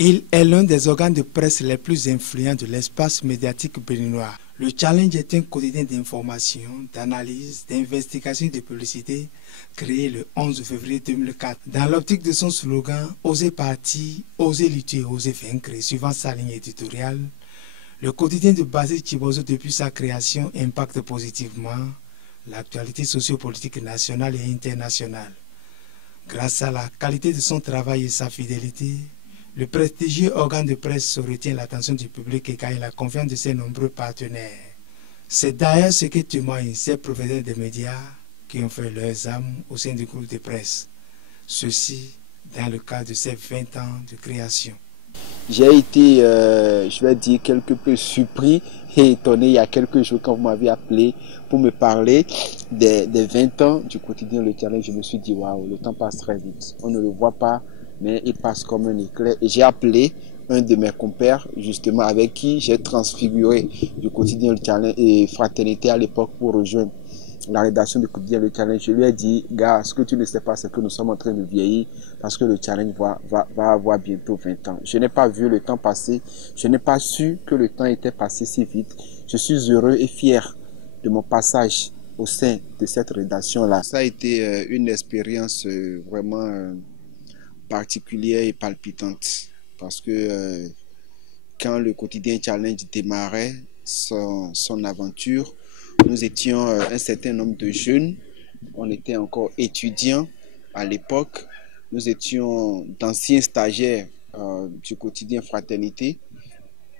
Il est l'un des organes de presse les plus influents de l'espace médiatique béninois. Le Challenge est un quotidien d'information, d'analyse, d'investigation et de publicité créé le 11 février 2004. Dans l'optique de son slogan « Oser partir, oser lutter, oser vaincre » suivant sa ligne éditoriale, le quotidien de Basile Chibozo depuis sa création impacte positivement l'actualité sociopolitique nationale et internationale. Grâce à la qualité de son travail et sa fidélité, le prestigieux organe de presse retient l'attention du public et gagne la confiance de ses nombreux partenaires. C'est d'ailleurs ce que témoignent ces professionnels des médias qui ont fait leurs âmes au sein du groupe de presse. Ceci dans le cadre de ces 20 ans de création. J'ai été, je vais dire, quelque peu surpris et étonné il y a quelques jours quand vous m'avez appelé pour me parler des 20 ans du quotidien Le Challenge. Je me suis dit, waouh, le temps passe très vite. On ne le voit pas, mais il passe comme un éclair. Et j'ai appelé un de mes compères, justement, avec qui j'ai transfiguré du quotidien Le Challenge et Fraternité à l'époque pour rejoindre la rédaction du quotidien Le Challenge. Je lui ai dit, gars, ce que tu ne sais pas, c'est que nous sommes en train de vieillir parce que le Challenge va avoir bientôt 20 ans. Je n'ai pas vu le temps passer. Je n'ai pas su que le temps était passé si vite. Je suis heureux et fier de mon passage au sein de cette rédaction-là. Ça a été une expérience vraiment particulière et palpitante parce que quand le quotidien Challenge démarrait son aventure, nous étions un certain nombre de jeunes, on était encore étudiants à l'époque, nous étions d'anciens stagiaires du quotidien Fraternité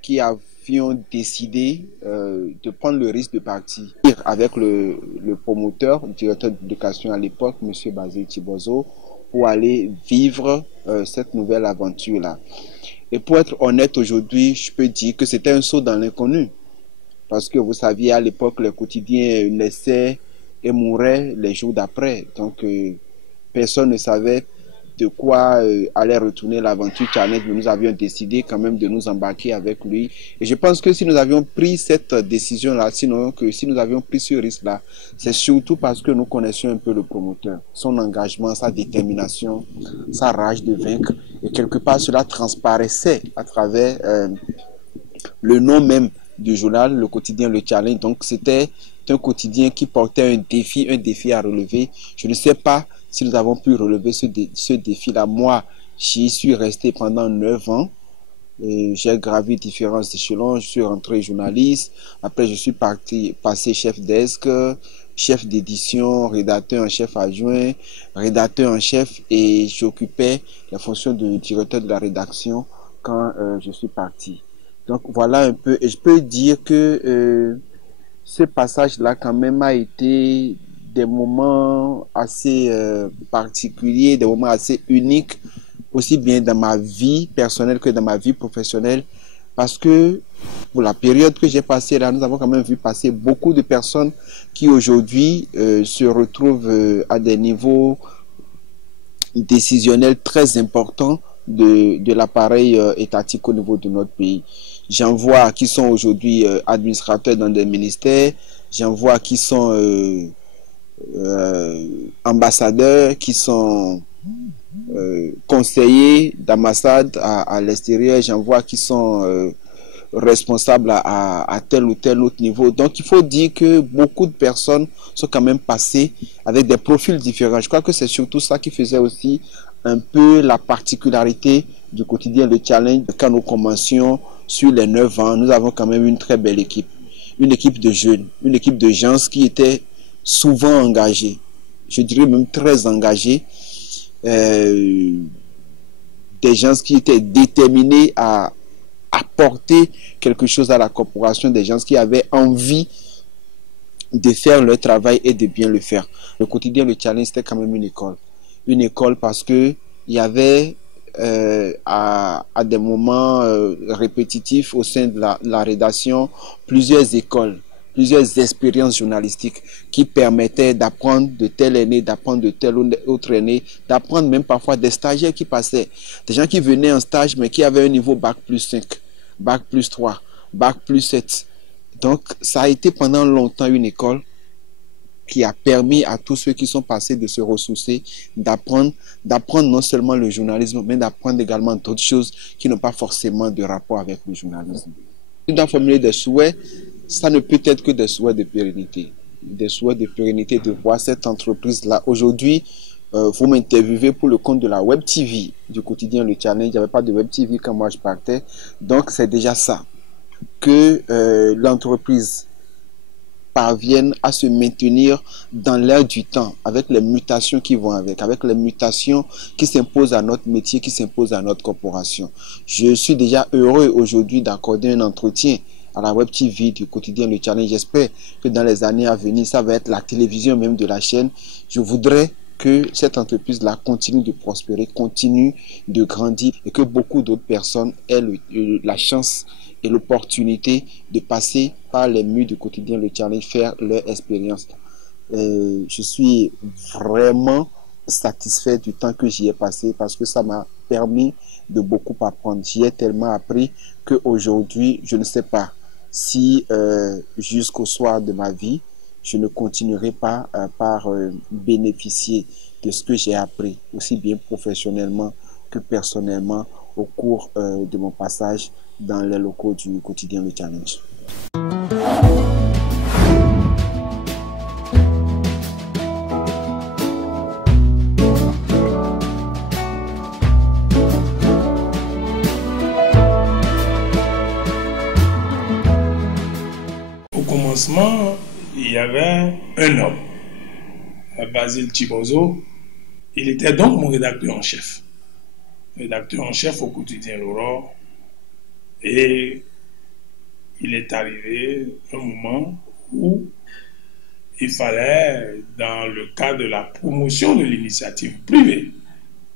qui avions décidé de prendre le risque de partir avec le promoteur, le directeur d'éducation à l'époque, M. Basile Chibozo, pour aller vivre cette nouvelle aventure-là. Et pour être honnête aujourd'hui, je peux dire que c'était un saut dans l'inconnu. Parce que vous saviez, à l'époque, le quotidien naissait et mourait les jours d'après. Donc, personne ne savait de quoi allait retourner l'aventure Challenge. Mais nous avions décidé quand même de nous embarquer avec lui. Et je pense que si nous avions pris cette décision-là, sinon que si nous avions pris ce risque-là, c'est surtout parce que nous connaissions un peu le promoteur, son engagement, sa détermination, sa rage de vaincre. Et quelque part, cela transparaissait à travers le nom même du journal, le quotidien Le Challenge. Donc c'était un quotidien qui portait un défi à relever. Je ne sais pas si nous avons pu relever ce défi-là. Moi, j'y suis resté pendant 9 ans. J'ai gravi différents échelons. Je suis rentré journaliste. Après, je suis passé chef desk, chef d'édition, rédacteur en chef adjoint, rédacteur en chef, et j'occupais la fonction de directeur de la rédaction quand je suis parti. Donc voilà un peu, et je peux dire que ce passage-là quand même a été des moments assez particuliers, des moments assez uniques, aussi bien dans ma vie personnelle que dans ma vie professionnelle, parce que pour la période que j'ai passée là, nous avons quand même vu passer beaucoup de personnes qui aujourd'hui se retrouvent à des niveaux décisionnels très importants de l'appareil étatique au niveau de notre pays. J'en vois qui sont aujourd'hui administrateurs dans des ministères, j'en vois qui sont ambassadeurs, qui sont conseillers d'ambassade à l'extérieur, j'en vois qui sont responsables à tel ou tel autre niveau. Donc il faut dire que beaucoup de personnes sont quand même passées avec des profils différents. Je crois que c'est surtout ça qui faisait aussi un peu la particularité du quotidien Le Challenge. Quand nous commencions sur les 9 ans, nous avons quand même une très belle équipe. Une équipe de jeunes, une équipe de gens qui étaient souvent engagés. Je dirais même très engagés. Des gens qui étaient déterminés à apporter quelque chose à la corporation, des gens qui avaient envie de faire leur travail et de bien le faire. Le quotidien Le Challenge, c'était quand même une école. Une école parce que il y avait à des moments répétitifs au sein de la rédaction plusieurs écoles, plusieurs expériences journalistiques qui permettaient d'apprendre de tel aîné, d'apprendre de tel autre aîné, d'apprendre même parfois des stagiaires qui passaient, des gens qui venaient en stage mais qui avaient un niveau bac plus 5, bac plus 3, bac plus 7. Donc ça a été pendant longtemps une école qui a permis à tous ceux qui sont passés de se ressourcer, d'apprendre non seulement le journalisme, mais d'apprendre également d'autres choses qui n'ont pas forcément de rapport avec le journalisme. Si on doit formuler des souhaits, ça ne peut être que des souhaits de pérennité. Des souhaits de pérennité, de voir cette entreprise-là. Aujourd'hui, vous m'interviewez pour le compte de la Web TV du quotidien Le Challenge. Il n'y avait pas de Web TV quand moi je partais. Donc, c'est déjà ça. Que l'entreprise parviennent à se maintenir dans l'air du temps, avec les mutations qui vont avec les mutations qui s'imposent à notre métier, qui s'imposent à notre corporation. Je suis déjà heureux aujourd'hui d'accorder un entretien à la Web TV du quotidien Le Challenge. J'espère que dans les années à venir, ça va être la télévision même de la chaîne. Je voudrais que cette entreprise-là continue de prospérer, continue de grandir et que beaucoup d'autres personnes aient la chance et l'opportunité de passer par les murs du quotidien Le Challenge, faire leur expérience. Je suis vraiment satisfait du temps que j'y ai passé parce que ça m'a permis de beaucoup apprendre. J'y ai tellement appris qu'aujourd'hui, je ne sais pas si jusqu'au soir de ma vie, je ne continuerai pas par bénéficier de ce que j'ai appris, aussi bien professionnellement que personnellement, au cours de mon passage dans les locaux du quotidien Le Challenge. Au commencement, il y avait un homme, Basile Chibozo. Il était donc mon rédacteur en chef. Rédacteur en chef au quotidien L'Aurore. Et il est arrivé un moment où il fallait, dans le cadre de la promotion de l'initiative privée,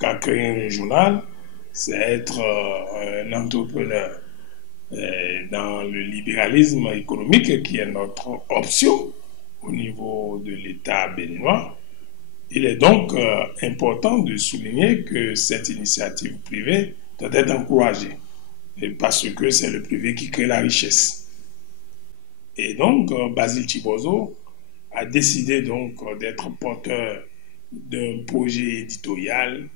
qu'a créé un journal, c'est être un entrepreneur dans le libéralisme économique qui est notre option au niveau de l'État béninois. Il est donc important de souligner que cette initiative privée doit être encouragée parce que c'est le privé qui crée la richesse. Et donc, Basile Chibozo a décidé donc d'être porteur d'un projet éditorial.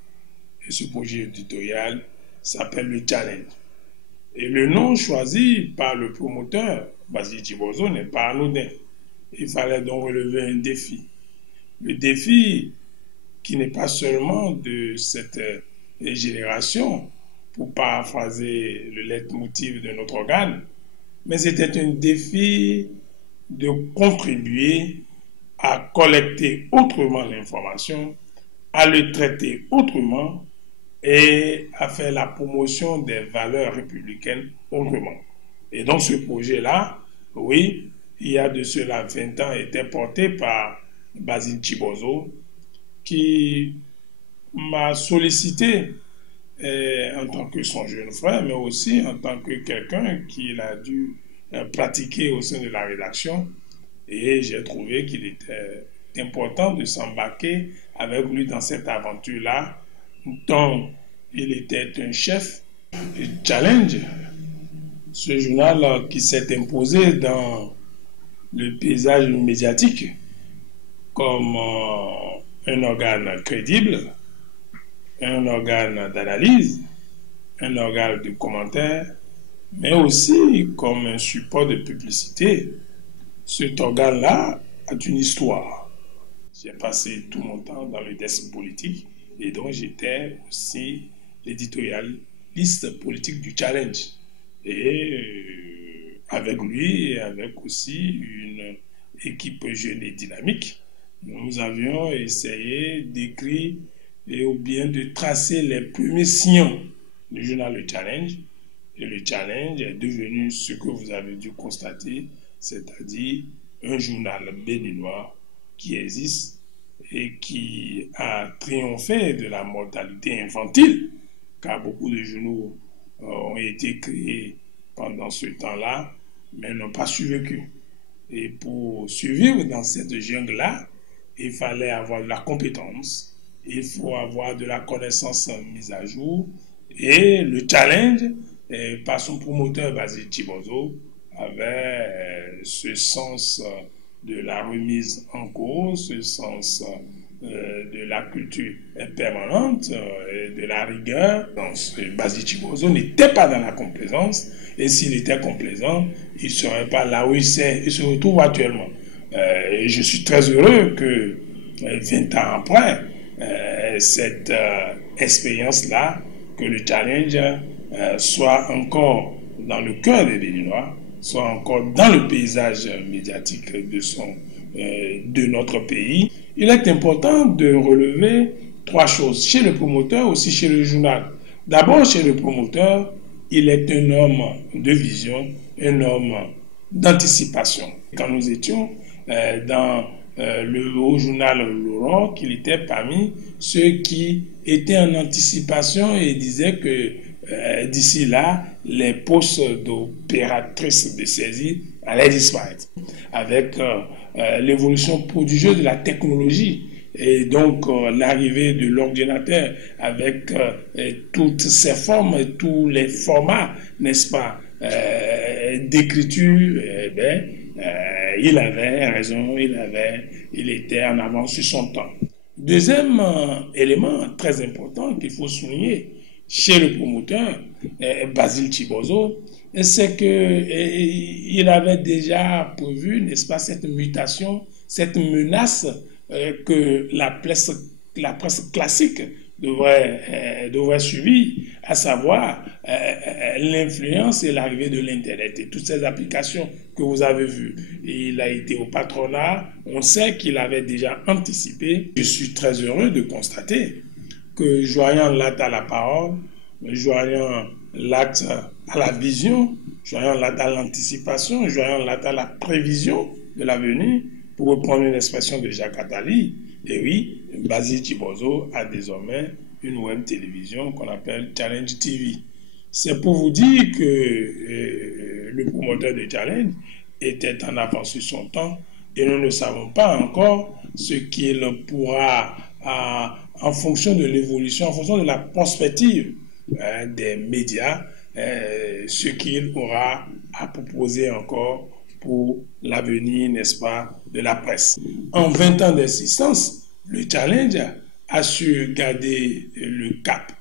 Et ce projet éditorial s'appelle Le Challenge. Et le nom choisi par le promoteur, Basile Chibozo, n'est pas anodin. Il fallait donc relever un défi. Le défi qui n'est pas seulement de cette génération, pour paraphraser le leitmotiv de notre organe, mais c'était un défi de contribuer à collecter autrement l'information, à le traiter autrement et à faire la promotion des valeurs républicaines autrement. Et donc ce projet-là, oui, il y a de cela 20 ans, était porté par Basile Chibozo, qui m'a sollicité en tant que son jeune frère, mais aussi en tant que quelqu'un qu'il a dû pratiquer au sein de la rédaction. Et j'ai trouvé qu'il était important de s'embarquer avec lui dans cette aventure-là, dont il était un chef. Le Challenge, ce journal qui s'est imposé dans le paysage médiatique comme un organe crédible, un organe d'analyse, un organe de commentaire, mais aussi comme un support de publicité. Cet organe-là a une histoire. J'ai passé tout mon temps dans le desk politique et donc j'étais aussi l'éditorialiste politique du Challenge. Et avec lui et avec aussi une équipe jeune et dynamique, nous avions essayé d'écrire ou bien de tracer les premiers sillons du journal Le Challenge. Et le Challenge est devenu ce que vous avez dû constater, c'est-à-dire un journal béninois qui existe et qui a triomphé de la mortalité infantile, car beaucoup de journaux ont été créés pendant ce temps-là, mais n'ont pas survécu. Et pour survivre dans cette jungle-là, il fallait avoir de la compétence, il faut avoir de la connaissance mise à jour, et le Challenge, par son promoteur Basile Chibozo, avait ce sens de la remise en cause, ce sens de la culture permanente, de la rigueur. Donc, Basile Chibozo n'était pas dans la complaisance, et s'il était complaisant, il ne serait pas là où il se retrouve actuellement. Et je suis très heureux que 20 ans après, cette expérience-là, que le challenge soit encore dans le cœur des Béninois, soit encore dans le paysage médiatique de notre pays. Il est important de relever 3 choses chez le promoteur, aussi chez le journal. D'abord, chez le promoteur, il est un homme de vision, un homme d'anticipation. Quand nous étions dans le haut journal Laurent, qu'il était parmi ceux qui étaient en anticipation et disaient que d'ici là, les postes d'opératrices de saisie allaient disparaître. Avec l'évolution prodigieuse de la technologie et donc l'arrivée de l'ordinateur avec toutes ses formes et tous les formats, n'est-ce pas, d'écriture, il avait raison, il était en avance sur son temps. Deuxième élément très important qu'il faut souligner chez le promoteur, Basile Chibozo, c'est qu'il avait déjà prévu, n'est-ce pas, cette mutation, cette menace que la presse classique devrait subir, à savoir l'influence et l'arrivée de l'Internet et toutes ces applications que vous avez vues. Il a été au patronat, on sait qu'il avait déjà anticipé. Je suis très heureux de constater que joignant l'acte à la parole, joignant l'acte à la vision, joignant l'acte à l'anticipation, joignant l'acte à la prévision de l'avenir, pour reprendre une expression de Jacques Attali, et oui, Basile Chibozo a désormais une web télévision qu'on appelle Challenge TV. C'est pour vous dire que le promoteur de Challenge était en avance sur son temps et nous ne savons pas encore ce qu'il pourra, en fonction de l'évolution, en fonction de la perspective des médias, ce qu'il aura à proposer encore pour l'avenir, n'est-ce pas, de la presse. En 20 ans d'existence, le challenge a su garder le cap,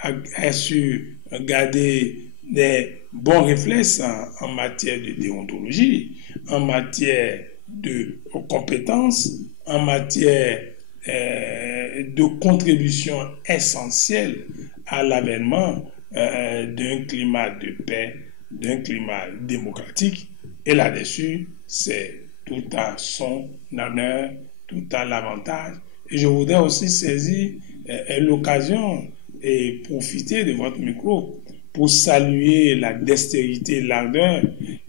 a su garder des bons réflexes en matière de déontologie, en matière de compétences, en matière de contribution essentielle à l'avènement d'un climat de paix, d'un climat démocratique. Et là-dessus, c'est tout à son honneur, tout à l'avantage. Et je voudrais aussi saisir l'occasion et profiter de votre micro pour saluer la dextérité, l'ardeur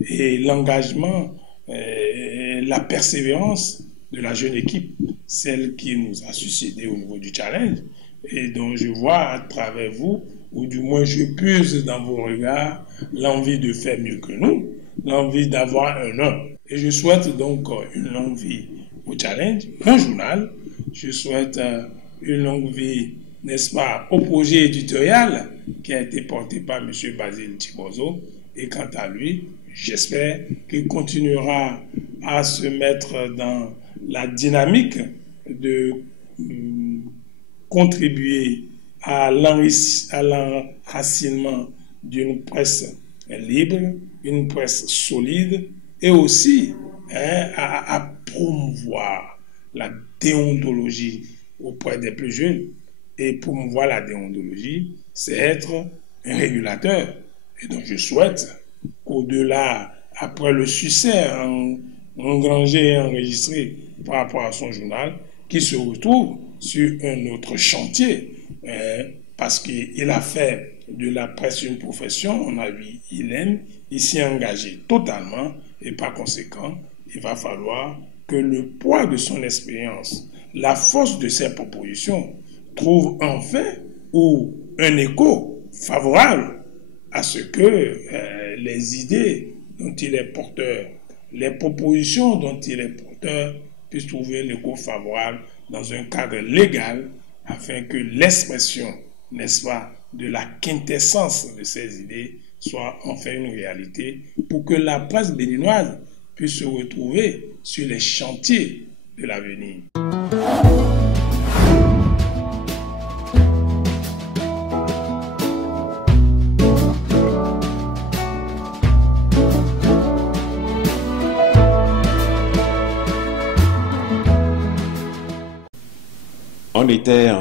et l'engagement, la persévérance de la jeune équipe, celle qui nous a succédé au niveau du challenge et dont je vois à travers vous, ou du moins je puise dans vos regards, l'envie de faire mieux que nous, l'envie d'avoir un nom. Et je souhaite donc une longue vie au challenge, mon journal. Je souhaite une longue vie, n'est-ce pas, au projet éditorial qui a été porté par M. Basile Chibozo. Et quant à lui, j'espère qu'il continuera à se mettre dans la dynamique de contribuer à l'enracinement d'une presse libre, une presse solide, et aussi à promouvoir la déontologie auprès des plus jeunes. Et promouvoir la déontologie, c'est être un régulateur. Et donc je souhaite qu'au-delà, après le succès engrangé et enregistré par rapport à son journal, qu'il se retrouve sur un autre chantier, parce qu'il a fait de la presse une profession, on a vu, il s'y est engagé totalement, et par conséquent, il va falloir que le poids de son expérience, la force de ses propositions, trouve enfin ou un écho favorable à ce que les idées dont il est porteur, les propositions dont il est porteur puissent trouver un écho favorable dans un cadre légal afin que l'expression, n'est-ce pas, de la quintessence de ces idées soit enfin une réalité pour que la presse béninoise puissent se retrouver sur les chantiers de l'avenir. On était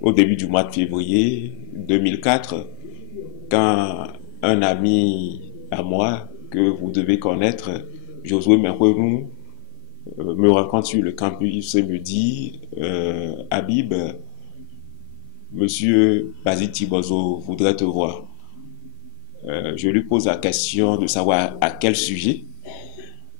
au début du mois de février 2004 quand un ami à moi que vous devez connaître, Josué Merounou, me rencontre sur le campus et me dit Habib, monsieur Basile Tibozo voudrait te voir. Je lui pose la question de savoir à quel sujet.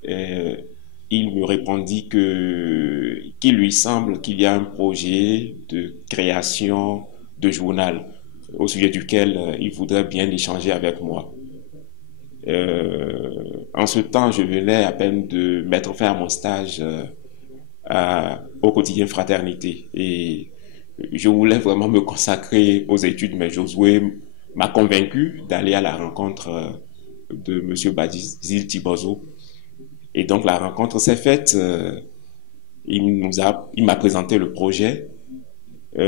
Il me répondit qu'il lui semble qu'il y a un projet de création de journal au sujet duquel il voudrait bien échanger avec moi. En ce temps, je venais à peine de mettre fin à mon stage au quotidien Fraternité et je voulais vraiment me consacrer aux études, mais Josué m'a convaincu d'aller à la rencontre de M. Basile Tibozo. Et donc la rencontre s'est faite, il m'a présenté le projet. Je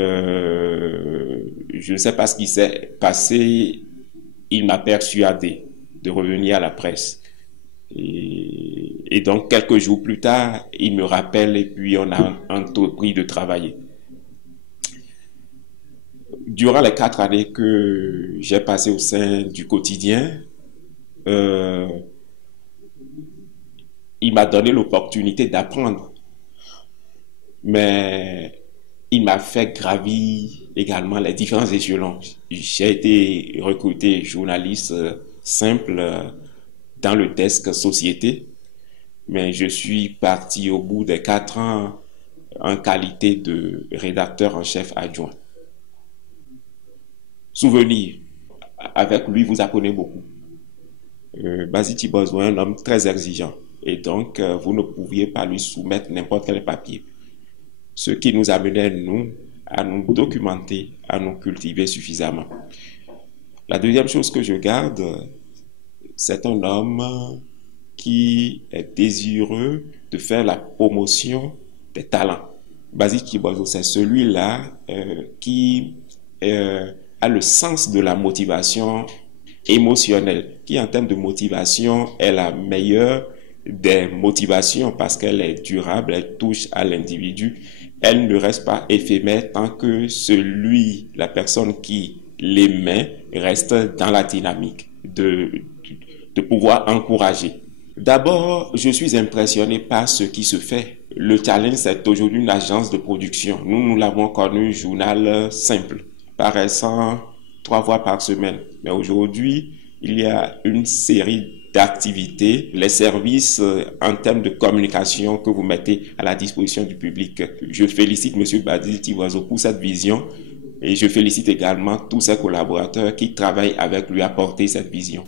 ne sais pas ce qui s'est passé, il m'a persuadé de revenir à la presse. Et donc quelques jours plus tard, il me rappelle et puis on a entrepris de travailler. Durant les 4 années que j'ai passées au sein du quotidien, il m'a donné l'opportunité d'apprendre, mais il m'a fait gravir également les différents échelons. J'ai été recruté journaliste simple dans le desk société, mais je suis parti au bout des 4 ans en qualité de rédacteur en chef adjoint. Souvenir, avec lui vous apprenez beaucoup. Basile Tibozo est un homme très exigeant. Et donc, vous ne pouviez pas lui soumettre n'importe quel papier. Ce qui nous amenait, nous, à nous documenter, à nous cultiver suffisamment. La deuxième chose que je garde, c'est un homme qui est désireux de faire la promotion des talents. Basile Tibozo, c'est celui-là qui a le sens de la motivation émotionnelle, qui en termes de motivation est la meilleure des motivations parce qu'elle est durable, elle touche à l'individu, elle ne reste pas éphémère tant que la personne qui l'émet reste dans la dynamique de pouvoir encourager. D'abord, je suis impressionné par ce qui se fait. Le Challenge, c'est aujourd'hui une agence de production. Nous l'avons connu journal simple, paraissant 3 fois par semaine. Mais aujourd'hui, il y a une série d'activités, les services en termes de communication que vous mettez à la disposition du public. Je félicite M. Basile Tibozo pour cette vision et je félicite également tous ses collaborateurs qui travaillent avec lui à porter cette vision.